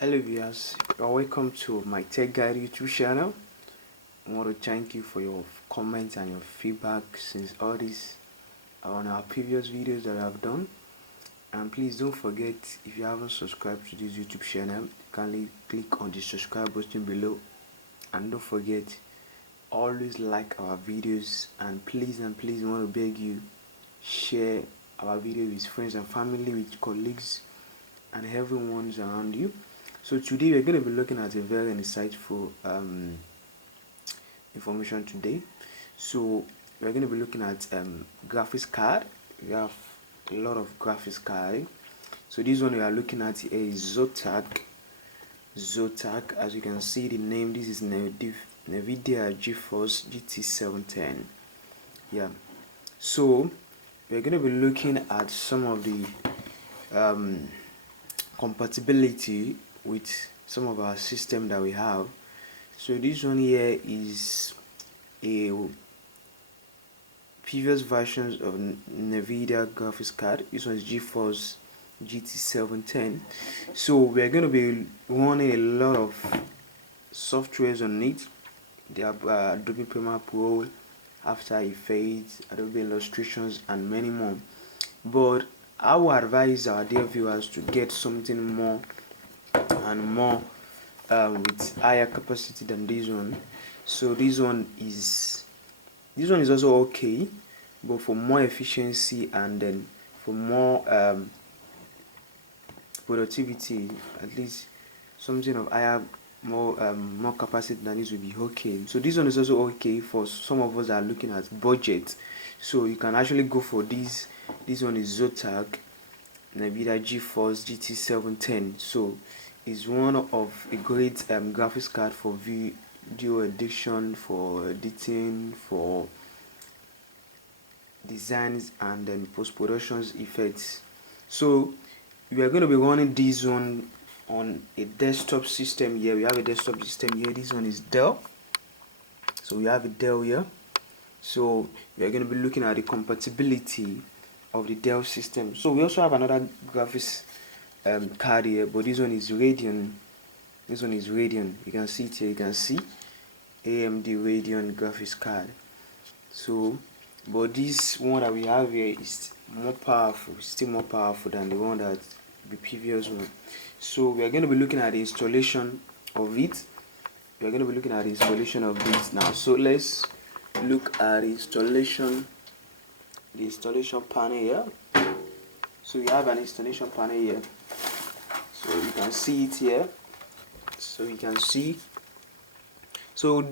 Hello viewers, you're welcome to my Tech Guide YouTube channel. I want to thank you for your comments and your feedback since all this on our previous videos that I've done. And please don't forget, if you haven't subscribed to this YouTube channel, you can click on the subscribe button below. And don't forget, always like our videos, and please want to beg you, share our video with friends and family, with colleagues and everyone's around you. So today we're going to be looking at a very insightful information today. So we're going to be looking at graphics card. We have a lot of graphics card. So this one we are looking at here is Zotac. As you can see the name, this is NVIDIA GeForce GT 710. Yeah. So we're going to be looking at some of the compatibility with some of our system that we have. So this one here is a previous versions of NVIDIA graphics card. This one is GeForce GT 710. So we're going to be running a lot of softwares on it. They have Adobe Premiere Pro, After Effects, Adobe Illustrations, and many more. But I would advise our dear viewers to get something more and more with higher capacity than this one. So this one is also okay, but for more efficiency and then for more productivity, at least something of higher more capacity than this will be okay. So this one is also okay for some of us that are looking at budget. So you can actually go for this. This one is Zotac NVIDIA GeForce GT 710. So it's one of a great graphics card for video edition, for editing, for designs, and then post-productions effects. So we are going to be running this one on a desktop system here. We have a desktop system here. This one is Dell. So we have a Dell here. So we are going to be looking at the compatibility of the Dell system. So we also have another graphics card here, but this one is Radeon. You can see it here. You can see AMD Radeon graphics card. So but this one that we have here is more powerful, still more powerful than the one that the previous one. So we are going to be looking at the installation of it. Now. So let's look at the installation panel here. So we have an installation panel here. So you can see it here. So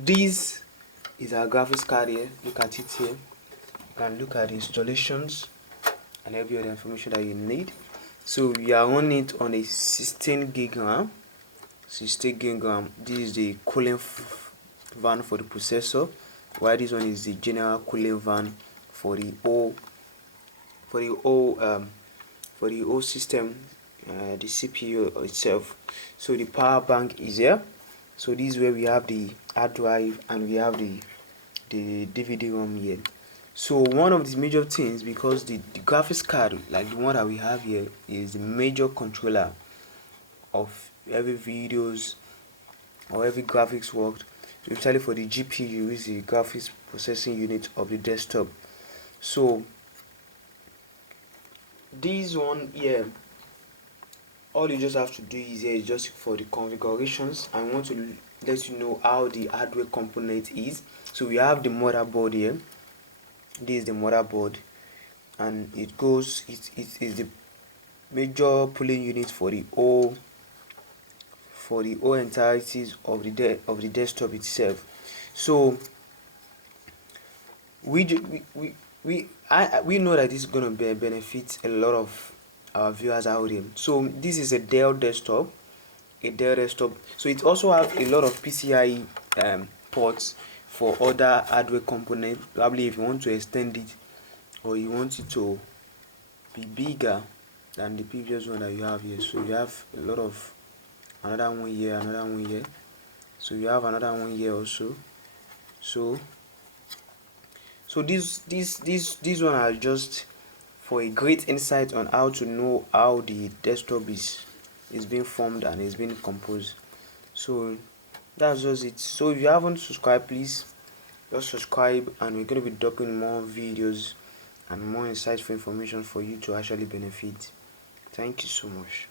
this is our graphics card here. Look at it here. You can look at the installations and every other information that you need. So we are on it on a 16 gig RAM. This is the cooling fan for the processor, while this one is the general cooling fan for the whole system, the CPU itself. So the power bank is here. So this is where we have the hard drive and we have the DVD-ROM here. So one of the major things, because the graphics card, like the one that we have here, is the major controller of every videos or every graphics work, especially for the GPU, is the graphics processing unit of the desktop. So this one here, all you just have to do is here is just for the configurations. I want to let you know how the hardware component is. So we have the motherboard here. This is the motherboard, and it is the major pulling unit for the whole entireties of the desktop itself. So we know that this is going to benefit a lot of our viewers out there. So this is a Dell desktop. So it also have a lot of PCIe ports for other hardware components. Probably if you want to extend it or you want it to be bigger than the previous one that you have here. So you have a lot of another one here. So you have another one here also. So these one are just for a great insight on how to know how the desktop is is being formed and is being composed. So that's just it. So if you haven't subscribed, please just subscribe, and we're going to be dropping more videos and more insightful information for you to actually benefit. Thank you so much.